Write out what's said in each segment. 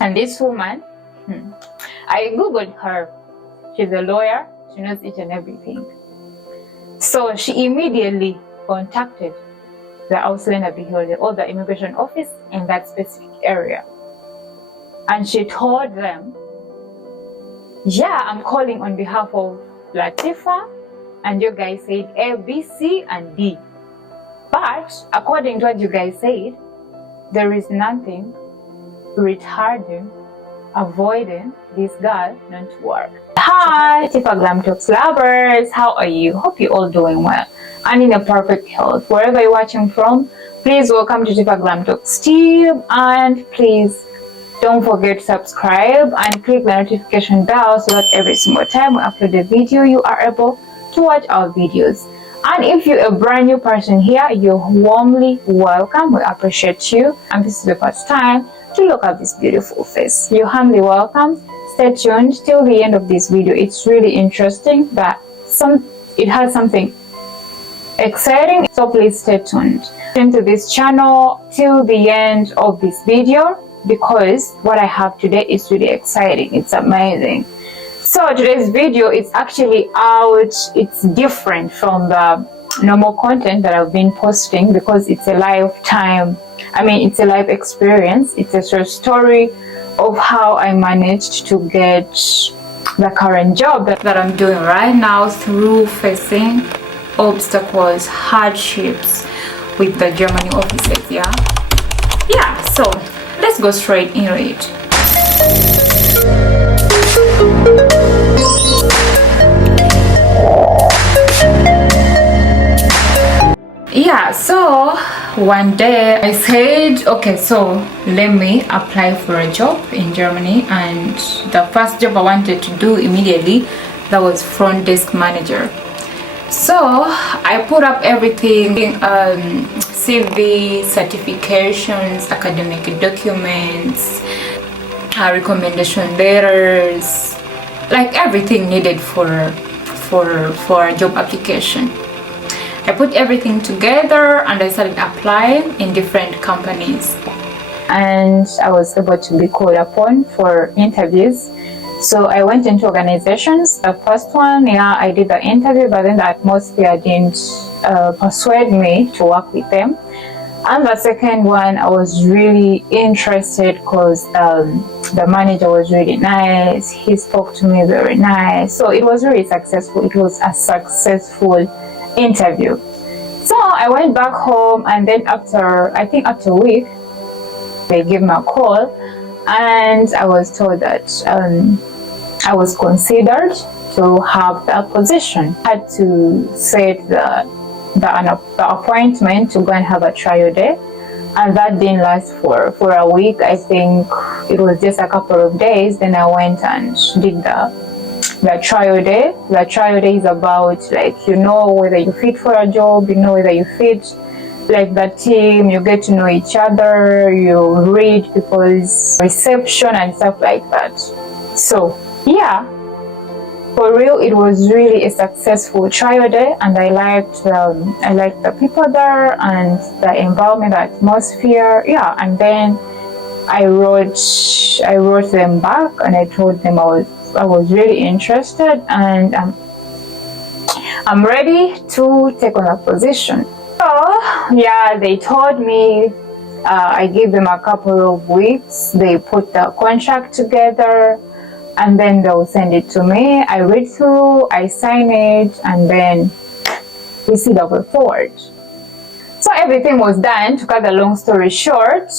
And this woman, I googled her. She's a lawyer. She knows each and everything. So she immediately contacted the Ausländer Behörde or the immigration office in that specific area. And she told them, yeah, I'm calling on behalf of Latifa, and you guys said A, B, C, and D. But according to what you guys said, there is nothing retarding, avoiding this girl not to work. Hi, Tifa Glam Talks lovers. How are you? Hope you're all doing well and in a perfect health. Wherever you're watching from, please welcome to Tifa Glam Talks team, and please don't forget to subscribe and click the notification bell so that every single time we upload a video, you are able to watch our videos. And if you're a brand new person here, you're warmly welcome. We appreciate you. And this is the first time to look at this beautiful face, you're humbly welcome. Stay tuned till the end of this video. It's really interesting, but it has something exciting, so please stay tuned into this channel till the end of this video, because what I have today is really exciting. It's amazing. So today's video is actually out. It's different from the normal content that I've been posting because it's a lifetime. It's a life experience. It's a short story of how I managed to get the current job that I'm doing right now through facing obstacles, hardships with the Germany offices. Yeah, so let's go straight into it. Yeah, so one day I said, okay, so let me apply for a job in Germany, and the first job I wanted to do immediately, that was front desk manager. So I put up everything, CV, certifications, academic documents, recommendation letters, like everything needed for a job application. I put everything together and I started applying in different companies. And I was able to be called upon for interviews. So I went into organizations. The first one, I did the interview, but then the atmosphere didn't persuade me to work with them. And the second one, I was really interested because the manager was really nice. He spoke to me very nice. So it was really successful. It was a successful interview. So I went back home, and then after a week, they gave me a call, and I was told that I was considered to have the position. I had to set the appointment to go and have a trial day, and that didn't last for a week. I think it was just a couple of days. Then I went and did the trial day. The trial day is about, whether you fit for a job, whether you fit the team, you get to know each other, you read people's reception and stuff like that. So yeah, for real, it was really a successful trial day, and I liked the people there and the environment, the atmosphere. Yeah, and then I wrote them back and I told them I was really interested, and I'm ready to take on a position. So yeah, they told me, I gave them a couple of weeks. They put the contract together, and then they'll send it to me. I read through, I sign it, and then we see the way forward. So everything was done. To cut the long story short,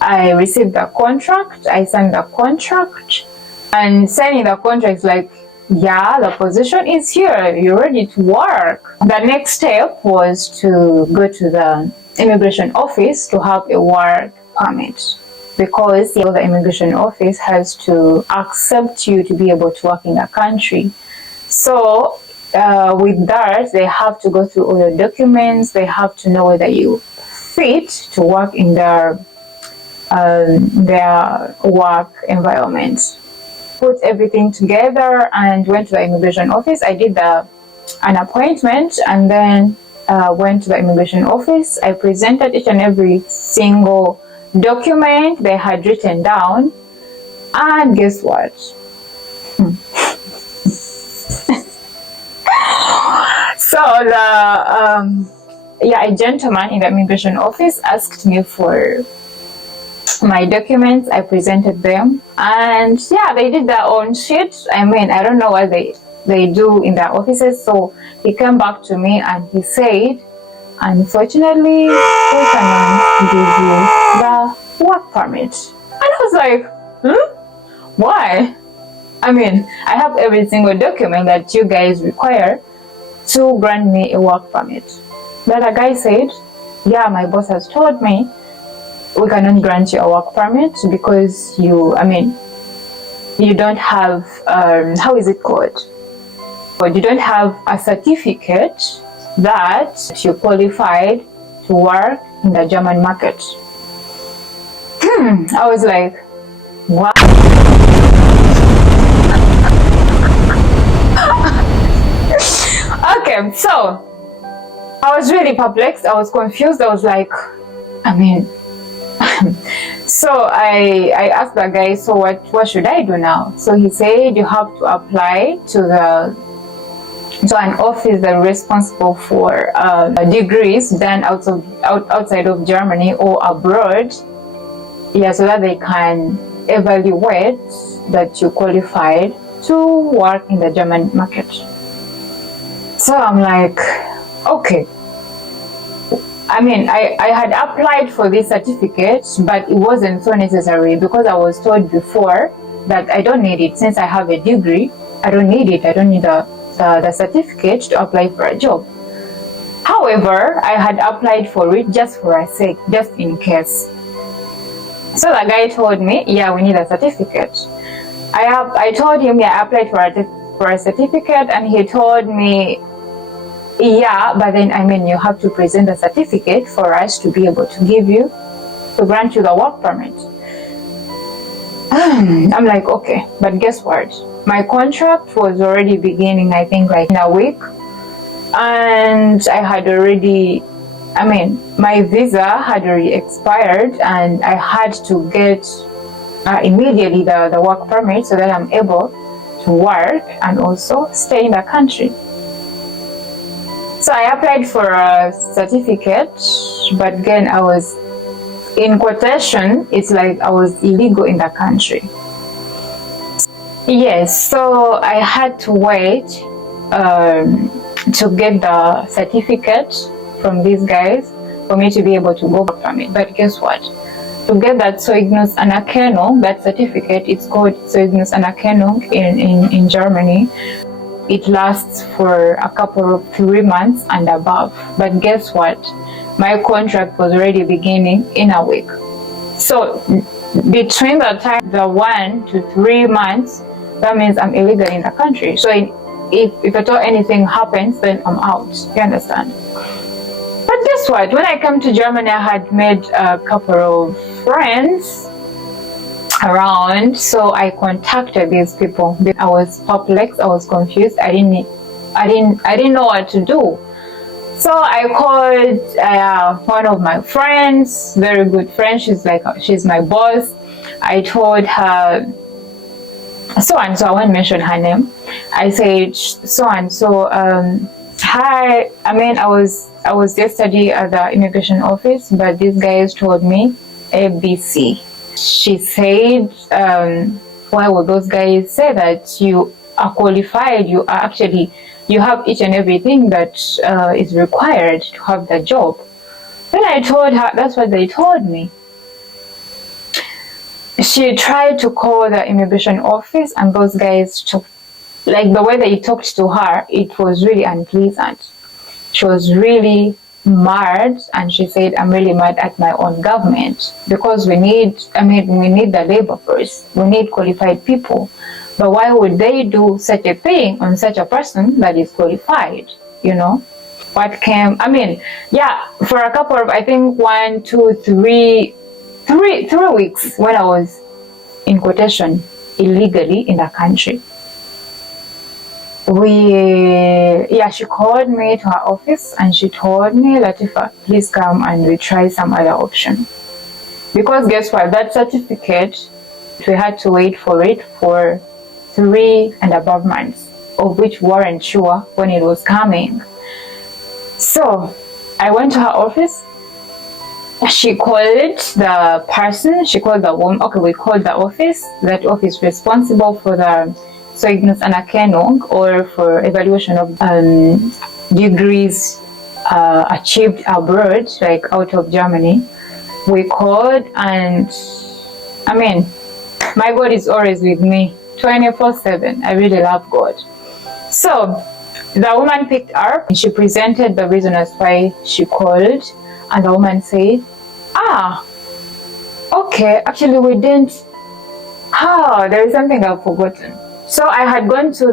I received the contract, I signed the contract, and signing the contract is like, yeah, the position is here, you're ready to work. The next step was to go to the immigration office to have a work permit, because the immigration office has to accept you to be able to work in the country. So with that, they have to go through all the documents. They have to know whether you fit to work in their work environment. Put everything together and went to the immigration office. I did an appointment, and then went to the immigration office. I presented each and every single document they had written down. And guess what? So a gentleman in the immigration office asked me for my documents. I presented them, and they did their own shit. I mean, I don't know what they do in their offices. So he came back to me and he said, unfortunately, we cannot give you the work permit. And I was like, why? I mean, I have every single document that you guys require to grant me a work permit. But the guy said, my boss has told me we cannot grant you a work permit because you don't have, how is it called? But you don't have a certificate that you qualified to work in the German market. I was like, what? Okay, so I was really perplexed. I was confused. I was like, so I asked the guy, so what should I do now? So he said you have to apply to an office that is responsible for degrees done outside of Germany or abroad. So that they can evaluate that you qualified to work in the German market. So I'm like, okay. I had applied for this certificate, but it wasn't so necessary because I was told before that I don't need it. Since I have a degree, I don't need it. I don't need the certificate to apply for a job. However, I had applied for it just for a sake, just in case. So the guy told me, we need a certificate. I told him, I applied for a certificate, and he told me, but then, you have to present a certificate for us to be able to grant you the work permit. I'm like, okay, but guess what? My contract was already beginning, I think, like in a week. And I had already, my visa had already expired, and I had to get immediately the work permit so that I'm able to work and also stay in the country. So I applied for a certificate, but again, I was, in quotation, it's like I was illegal in the country. Yes, so I had to wait to get the certificate from these guys for me to be able to go back from it. But guess what? To get that Zeugnis Anerkennung, that certificate, it's called Zeugnis Anerkennung in Germany. It lasts for a couple of 3 months and above. But guess what? My contract was already beginning in a week. So between the time, the 1 to 3 months, that means I'm illegal in the country. So if at all anything happens, then I'm out. You understand? But guess what? When I came to Germany, I had made a couple of friends around, so I contacted these people. I was perplexed. I was confused. I didn't know what to do. So I called one of my friends, very good friend. She's my boss. I told her so and so. I won't mention her name. I said so and so. Hi. I was yesterday at the immigration office, but these guys told me ABC. She said, why would those guys say that you are qualified? You have each and everything that is required to have the job. Then I told her, that's what they told me. She tried to call the immigration office, and those guys the way they talked to her, it was really unpleasant. She was really mad, and she said, I'm really mad at my own government because we need the labor force. We need qualified people. But why would they do such a thing on such a person that is qualified? What came, for a couple of, I think 1, 2, 3 weeks when I was, in quotation, illegally in the country. She called me to her office and she told me, Latifa, please come and we try some other option. Because guess what? That certificate, we had to wait for it for 3 and above months, of which we weren't sure when it was coming. So I went to her office. She called the person, she called the woman. Okay, we called the office, that office responsible for the Zeugnis Anerkennung, or for evaluation of degrees achieved abroad, like out of Germany. We called, and I mean, my God is always with me 24/7. I really love God. So the woman picked up and she presented the reason as why she called, and the woman said, okay, actually we didn't, there is something I've forgotten. So I had gone to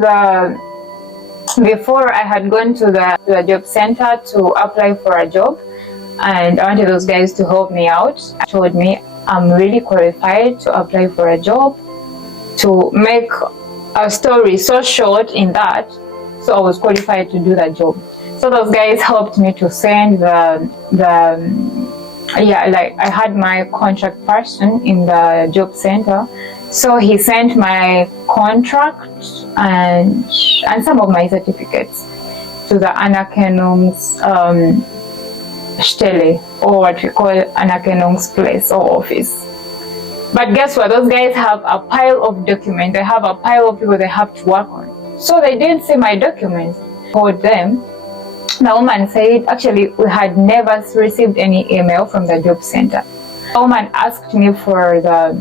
before I had gone to the job center to apply for a job, and I wanted those guys to help me out. They told me I'm really qualified to apply for a job. To make a story so short in that, so I was qualified to do that job. So those guys helped me to send like I had my contract person in the job center, so he sent my contract and some of my certificates to the Anerkennungsstelle, or what we call Anerkennungsplace or office. But guess what? Those guys have a pile of documents. They have a pile of people they have to work on. So they didn't see my documents. I told them. The woman said, actually, we had never received any email from the job center. The woman asked me for the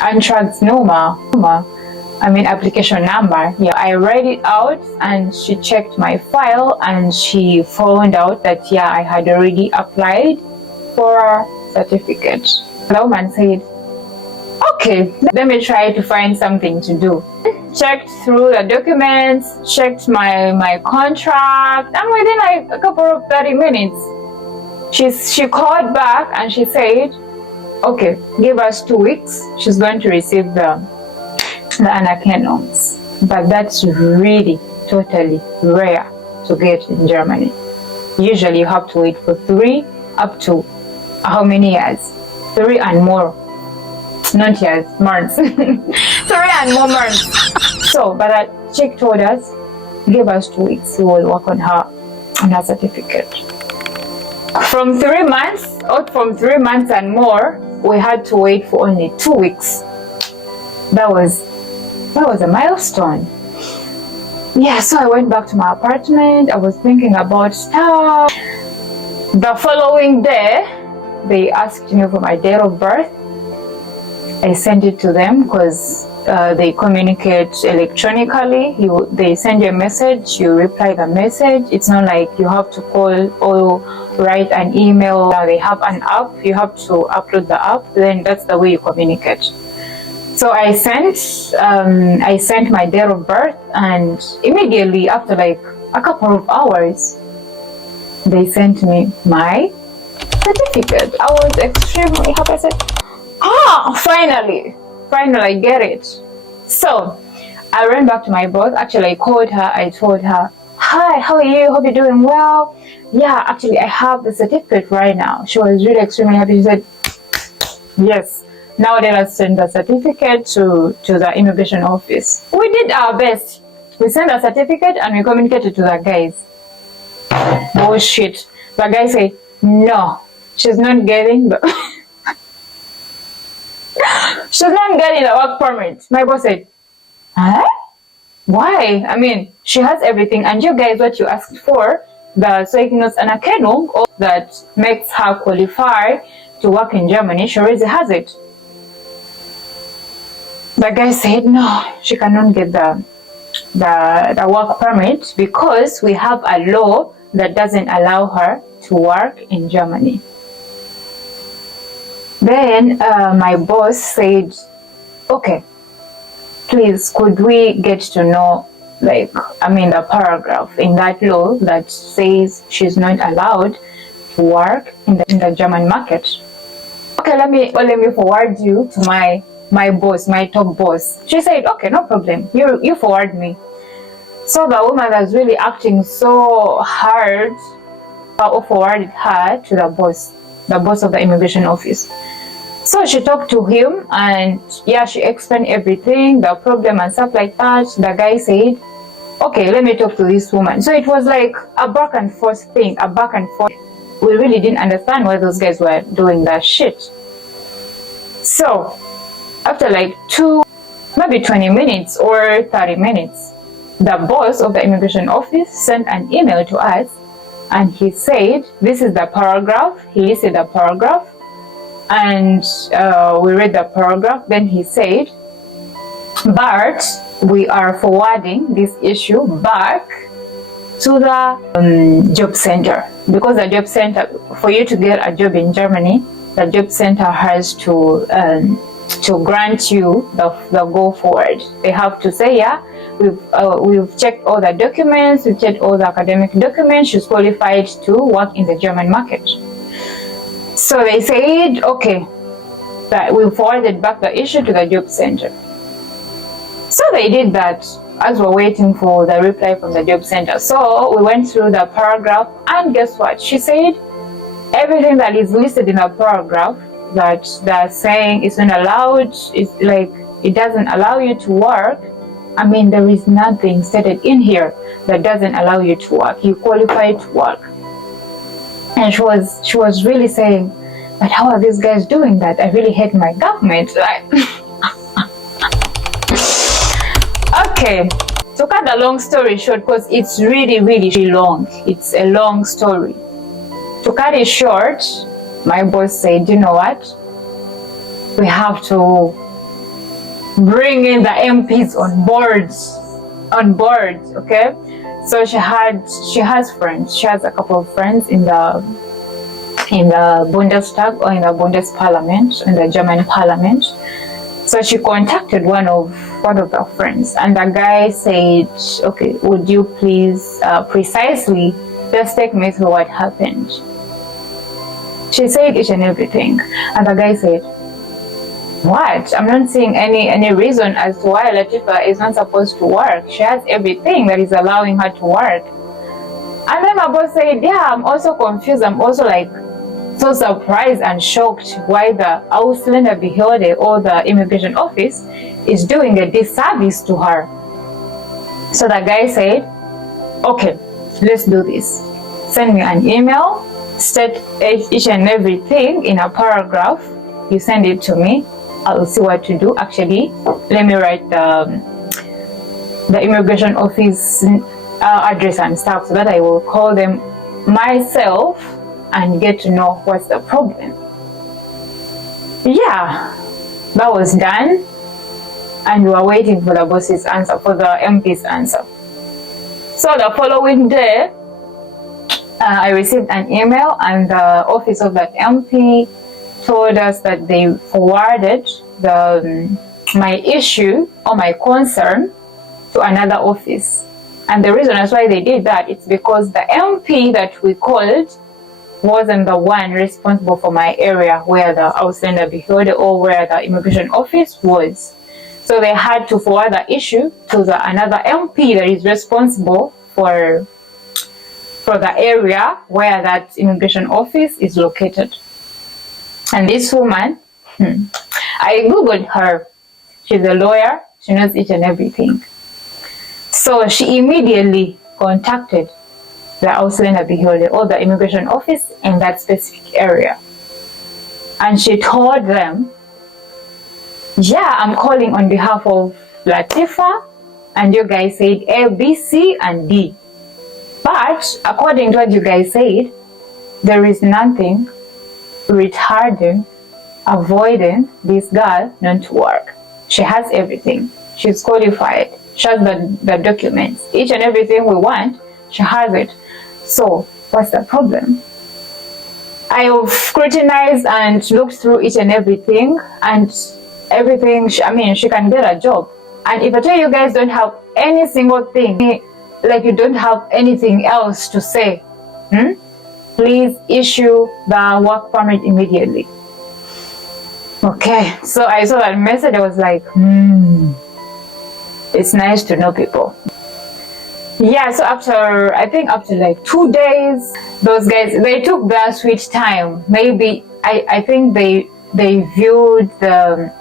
Antrags number, application number. Yeah, I read it out, and she checked my file, and she found out that, yeah, I had already applied for a certificate. The woman said, okay, let me try to find something to do. Checked through the documents, checked my contract, and within like a couple of 30 minutes, she called back and she said, okay, give us 2 weeks. She's going to receive the Anerkennungs. But that's really totally rare to get in Germany. Usually you have to wait for 3 up to how many years? 3 and more. Not years, months. 3 and more months. So, but that chick told us, give us 2 weeks, we will work on her certificate. From 3 months, or from 3 months and more, we had to wait for only 2 weeks. That was a milestone. Yeah, so I went back to my apartment. I was thinking about stuff. The following day, they asked me for my date of birth. I sent it to them because they communicate electronically. They send you a message, you reply the message. It's not like you have to call or write an email. They have an app, you have to upload the app, then that's the way you communicate. So I sent my date of birth, and immediately after like a couple of hours, they sent me my certificate. I was extremely happy. I said, finally I get it. So I ran back to my boss. Actually, I called her. I told her, hi, how are you? Hope you're doing well. Yeah, actually, I have the certificate right now. She was really extremely happy. She said, yes, now let us send the certificate to the immigration office. We did our best. We sent the certificate and we communicated to the guys. Bullshit. The guy said, no, she's not getting the she's not getting the work permit. My boss said, huh? Why? I mean, she has everything, and you guys, what you asked for, the Zeugnis Anerkennung, that makes her qualify to work in Germany, she already has it. The guy said, no, she cannot get the work permit because we have a law that doesn't allow her to work in Germany. Then my boss said, okay, please, could we get to know, the paragraph in that law that says she's not allowed to work in the German market? Okay, let me forward you to my boss, my top boss. She said, okay, no problem. You forward me. So the woman was really acting so hard. I forwarded her to the boss. the boss of the immigration office. So she talked to him, and yeah, she explained everything, the problem and stuff like that. The guy said, okay, let me talk to this woman. So it was like a back and forth thing, a back and forth. We really didn't understand why those guys were doing that shit. So after like maybe 20 minutes or 30 minutes, the boss of the immigration office sent an email to us, and he said, this is the paragraph. He listed the paragraph, and we read the paragraph. Then he said, but we are forwarding this issue back to the job center, because the job center, for you to get a job in Germany, the job center has to grant you the go forward. They have to say, yeah, we've checked all the documents, we've checked all the academic documents, she's qualified to work in the German market. So they said, okay, that we forwarded back the issue to the job center. So they did that as we're waiting for the reply from the job center. So we went through the paragraph, and guess what? She said everything that is listed in the paragraph that they're saying is not allowed, it's like it doesn't allow you to work. I mean, there is nothing stated in here that doesn't allow you to work. You qualify to work. And she was really saying, but how are these guys doing that? I really hate my government. Okay, to cut the long story short, because it's really, really long. It's a long story. To cut it short, my boss said, you know what? We have to bring in the MPs on board, okay? So she has friends. She has a couple of friends in the Bundestag, or in the Bundesparlament, in the German parliament. So she contacted one of her friends, and the guy said, okay, would you please precisely just take me through what happened? She said each and everything, and the guy said, what? I'm not seeing any reason as to why Latifa is not supposed to work. She has everything that is allowing her to work. And then my boss said, yeah, I'm also confused. I'm also like so surprised and shocked why the Ausländerbehörde, or the immigration office, is doing a disservice to her. So the guy said, okay, let's do this. Send me an email, state each and everything in a paragraph. You send it to me. I'll see what to do. Actually, let me write the immigration office address and stuff, so that I will call them myself and get to know what's the problem. Yeah, that was done, and we were waiting for the boss's answer, for the MP's answer. So the following day, I received an email, and the office of that MP told us that they forwarded my issue or my concern to another office. And the reason as why they did that, it's because the MP that we called wasn't the one responsible for my area where the Ausländerbehörde, or where the immigration office was. So they had to forward the issue to another MP that is responsible for the area where that immigration office is located. And this woman, I googled her. She's a lawyer. She knows each and everything. So she immediately contacted the Ausländerbehörde, or the immigration office in that specific area. And she told them, yeah, I'm calling on behalf of Latifa, and you guys said A, B, C, and D. But according to what you guys said, there is nothing retarding, avoiding this girl not to work. She has everything. She's qualified. She has the documents. Each and everything we want, she has it. So what's the problem? I've scrutinized and looked through each and everything, she can get a job. And if I tell you guys don't have any single thing, like you don't have anything else to say, please issue the work permit immediately. Okay, so I saw that message. I was like, it's nice to know people. Yeah, so after like 2 days, those guys, they took their sweet time. Maybe I think they viewed the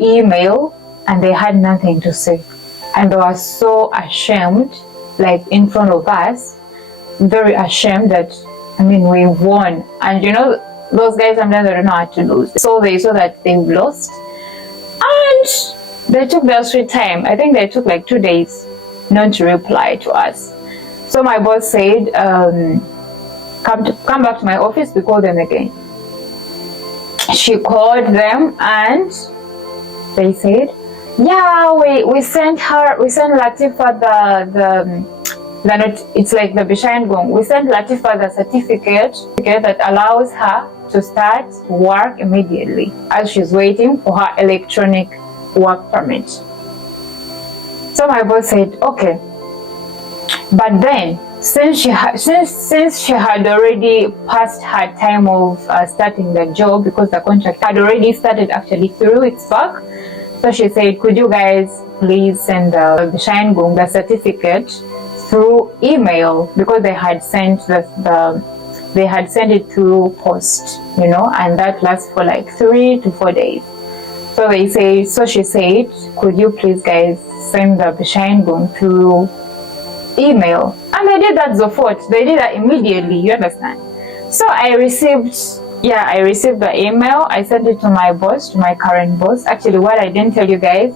email and they had nothing to say, and they were so ashamed, like in front of us, very ashamed that, I mean, we won. And you know, those guys sometimes they don't know how to lose, so they saw that they've lost, and they took their sweet time. I think they took like 2 days not to reply to us. So my boss said, come back to my office, we call them again. She called them and they said, yeah, we sent Latifa it's like the Bishan Gong. We sent Latifa the certificate that allows her to start work immediately as she's waiting for her electronic work permit. So my boss said, okay. But then, since she had already passed her time of starting the job, because the contract had already started actually 3 weeks back, so she said, could you guys please send the Shine Gung, the certificate, through email, because they had sent it through post, you know, and that lasts for like 3 to 4 days. So she said, could you please guys send the Shine Gung through email? And they did that Zofort. They did that immediately, you understand? So I received the email. I sent it to my boss, to my current boss. Actually, what I didn't tell you guys,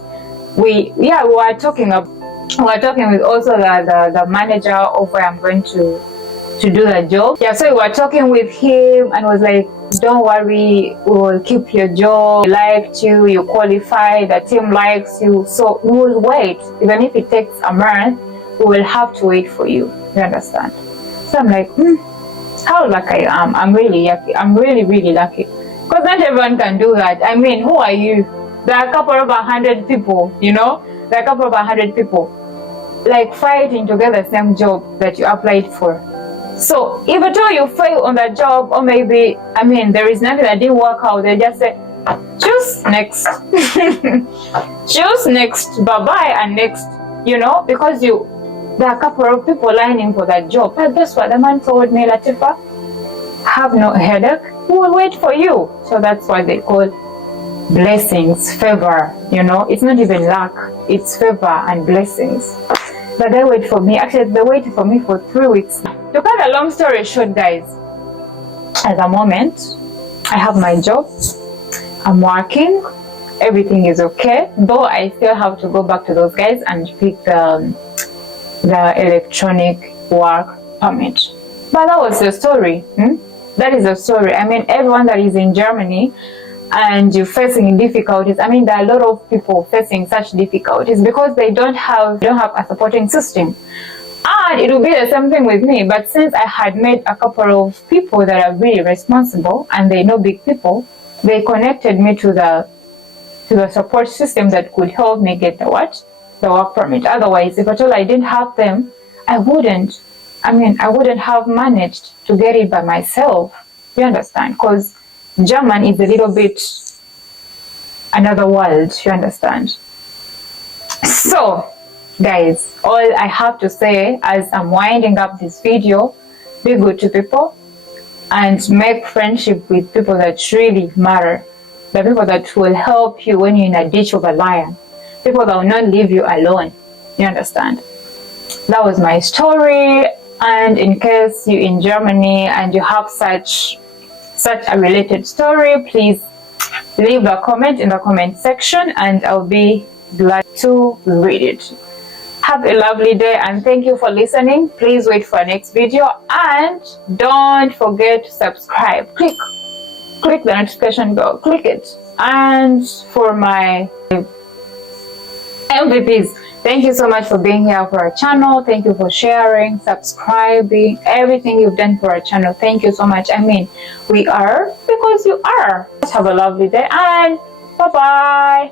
we were talking with also the manager of where I'm going to do the job. Yeah, so we were talking with him and was like, don't worry, we will keep your job. We liked you, you qualify, the team likes you, so we will wait. Even if it takes a month, we will have to wait for you. You understand? So I'm like, how lucky I am. I'm really lucky. I'm really, really lucky. Because not everyone can do that. I mean, who are you? There are a couple of 100 people, you know? There are a couple of 100 people like fighting to get the same job that you applied for. So if at all you fail on that job, or maybe, I mean, there is nothing that didn't work out, they just say, choose next. Choose next, bye-bye, and next, you know, because there are a couple of people lining for that job. But guess what? The man told me, Latifa, have no headache. We will wait for you. So that's why they call blessings, favor. You know, it's not even luck. It's favor and blessings. But they wait for me. Actually, they waited for me for 3 weeks. To cut a long story short, guys, at the moment, I have my job. I'm working. Everything is okay. Though I still have to go back to those guys and pick the electronic work permit. But that was the story. That is the story. I mean, everyone that is in Germany and you're facing difficulties, I mean, there are a lot of people facing such difficulties because they don't have a supporting system. And it will be the same thing with me. But since I had met a couple of people that are really responsible and they know big people, they connected me to the support system that could help me get the work permit. Otherwise, if at all I didn't have them, I wouldn't have managed to get it by myself. You understand? Because German is a little bit another world, you understand? So, guys, all I have to say as I'm winding up this video, be good to people and make friendship with people that really matter. The people that will help you when you're in a ditch of a lion. People that will not leave you alone. You understand? That was my story. And in case you're in Germany and you have such a related story, please leave a comment in the comment section and I'll be glad to read it. Have a lovely day and thank you for listening. Please wait for our next video and don't forget to subscribe. Click the notification bell, click it. And for my MVPs, thank you so much for being here for our channel. Thank you for sharing, subscribing, everything you've done for our channel. Thank you so much. I mean, we are because you are. Have a lovely day and bye-bye.